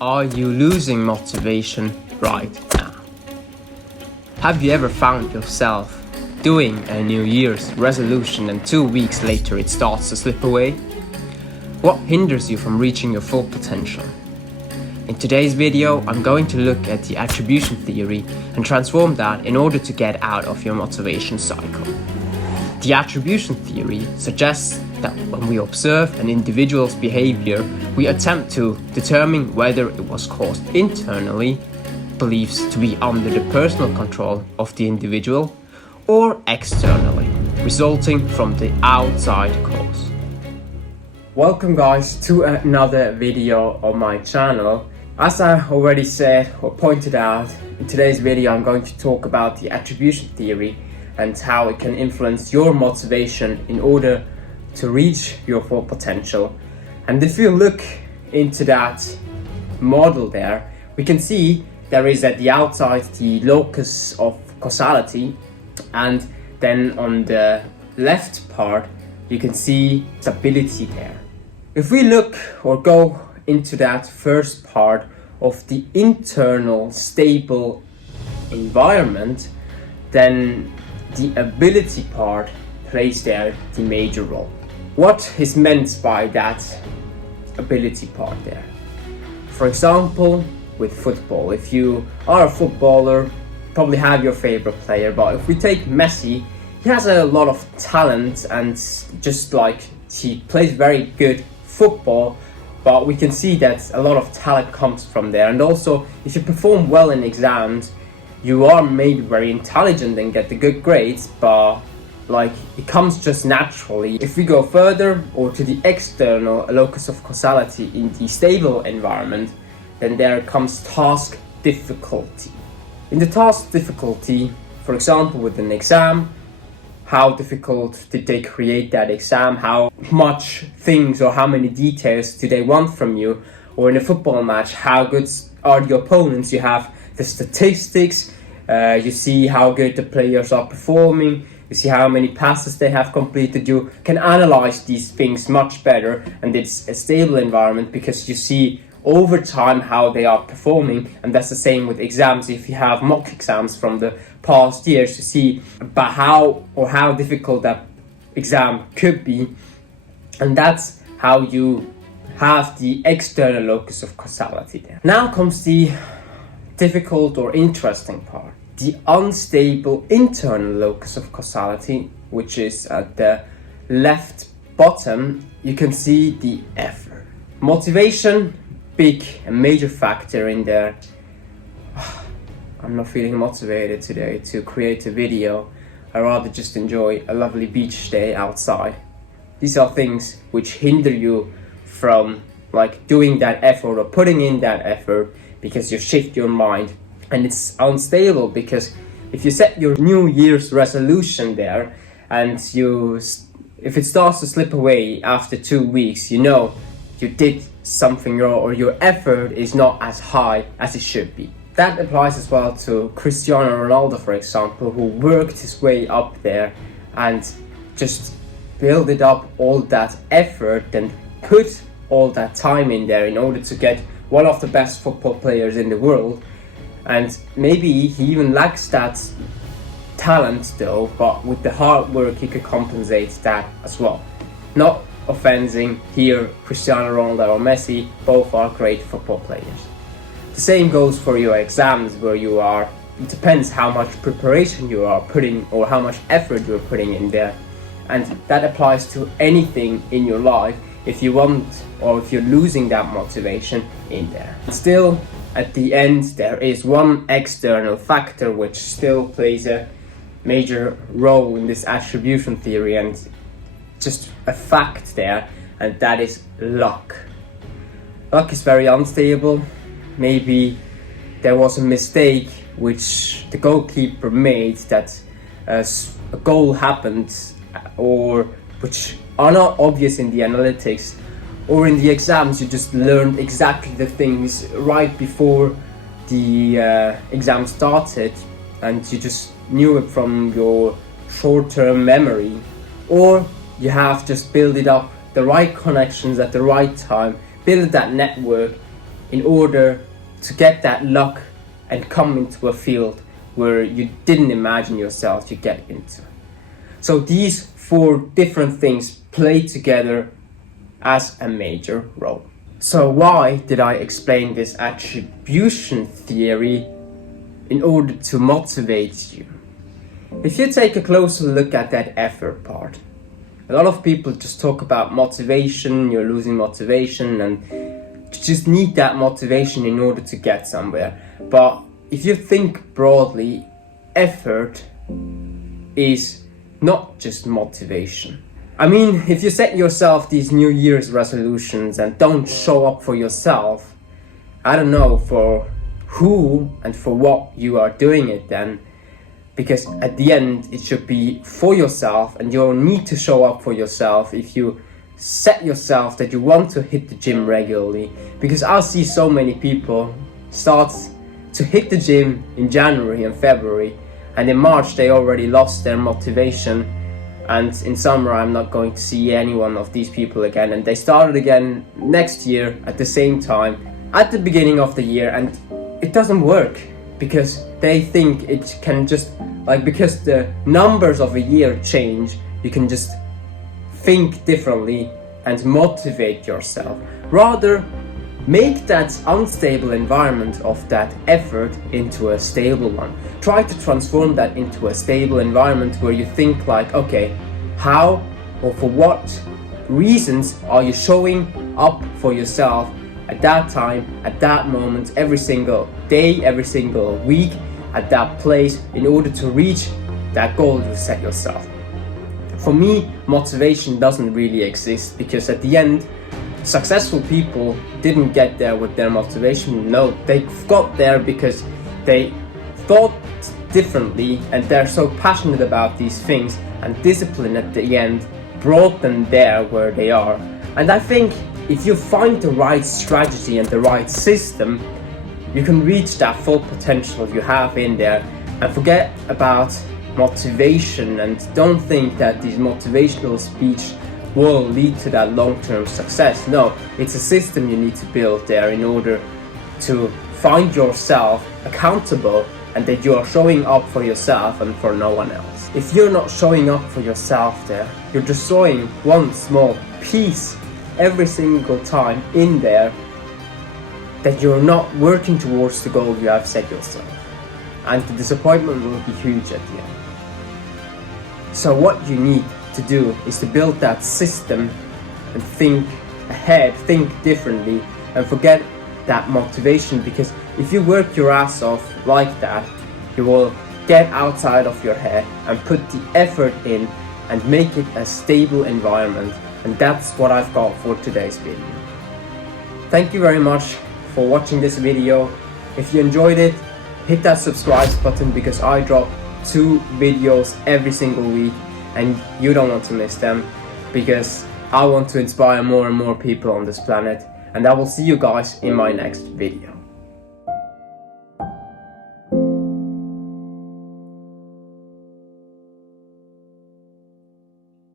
Are you losing motivation right now? Have you ever found yourself doing a New Year's resolution and 2 weeks later it starts to slip away? What hinders you from reaching your full potential? In today's video, I'm going to look at the attribution theory and transform that in order to get out of your motivation cycle. The attribution theory suggests that when we observe an individual's behavior, we attempt to determine whether it was caused internally, beliefs to be under the personal control of the individual, or externally, resulting from the outside cause. Welcome guys to another video on my channel. As I already said or pointed out, in today's video I'm going to talk about the attribution theory and how it can influence your motivation in order to reach your full potential. And if you look into that model there, we can see there is at the outside the locus of causality, and then on the left part you can see stability there. If we look or go into that first part of the internal stable environment, then the ability part plays there the major role. What is meant by that ability part there? For example, with football, if you are a footballer, you probably have your favorite player, but if we take Messi, he has a lot of talent and just like he plays very good football, but we can see that a lot of talent comes from there. And also, if you perform well in exams, you are maybe very intelligent and get the good grades, but like it comes just naturally. If we go further or to the external locus of causality in the stable environment, then there comes task difficulty. In the task difficulty, for example with an exam, how difficult did they create that exam? How much things or how many details do they want from you? Or in a football match, how good are the opponents? You have the statistics, you see how good the players are performing, you see how many passes they have completed. You can analyze these things much better, and it's a stable environment because you see over time how they are performing. And that's the same with exams. If you have mock exams from the past years, you see about how difficult that exam could be, and that's how you have the external locus of causality there. Now comes the difficult or interesting part, the unstable internal locus of causality, which is at the left bottom. You can see the effort. Motivation, big and major factor in there. I'm not feeling motivated today to create a video. I'd rather just enjoy a lovely beach day outside. These are things which hinder you from like doing that effort or putting in that effort, because you shift your mind. And it's unstable because if you set your New Year's resolution there and if it starts to slip away after 2 weeks, you know you did something wrong or your effort is not as high as it should be. That applies as well to Cristiano Ronaldo, for example, who worked his way up there and just built up all that effort and put all that time in there in order to get one of the best football players in the world. And maybe he even lacks that talent though, but with the hard work he could compensate that as well. Not offending here Cristiano Ronaldo or Messi, both are great football players. The same goes for your exams, where it depends how much preparation you are putting or how much effort you're putting in there. And that applies to anything in your life if you want or if you're losing that motivation in there. Still, at the end, there is one external factor which still plays a major role in this attribution theory, and just a fact there, and that is luck. Luck is very unstable. Maybe there was a mistake which the goalkeeper made, that a goal happened, or which are not obvious in the analytics, or in the exams you just learned exactly the things right before the exam started and you just knew it from your short-term memory, or you have just built it up the right connections at the right time, build that network, in order to get that luck and come into a field where you didn't imagine yourself to get into. So these 4 different things play together as a major role. So why did I explain this attribution theory in order to motivate you? If you take a closer look at that effort part, a lot of people just talk about motivation, you're losing motivation, and you just need that motivation in order to get somewhere. But if you think broadly, effort is not just motivation. I mean, if you set yourself these New Year's resolutions and don't show up for yourself, I don't know for who and for what you are doing it then, because at the end it should be for yourself, and you'll need to show up for yourself if you set yourself that you want to hit the gym regularly. Because I see so many people start to hit the gym in January and February, and in March they already lost their motivation, and in summer I'm not going to see any one of these people again, and they started again next year at the same time at the beginning of the year, and it doesn't work because they think it can just, like, because the numbers of a year change, you can just think differently and motivate yourself. Rather, make that unstable environment of that effort into a stable one. Try to transform that into a stable environment where you think like, okay, how or for what reasons are you showing up for yourself at that time, at that moment, every single day, every single week, at that place, in order to reach that goal you set yourself. For me, motivation doesn't really exist, because at the end, successful people didn't get there with their motivation. No, they got there because they thought differently, and they're so passionate about these things, and discipline at the end brought them there where they are. And I think if you find the right strategy and the right system, you can reach that full potential you have in there, and forget about motivation, and don't think that this motivational speech will lead to that long-term success. No, it's a system you need to build there in order to find yourself accountable, and that you are showing up for yourself and for no one else. If you're not showing up for yourself there, you're destroying one small piece every single time in there, that you're not working towards the goal you have set yourself, and the disappointment will be huge at the end. So what you need to do is to build that system and think ahead, think differently, and forget that motivation, because if you work your ass off like that, you will get outside of your head and put the effort in and make it a stable environment. And that's what I've got for today's video. Thank you very much for watching this video. If you enjoyed it, hit that subscribe button, because I drop 2 videos every single week and you don't want to miss them, because I want to inspire more and more people on this planet. And I will see you guys in my next video.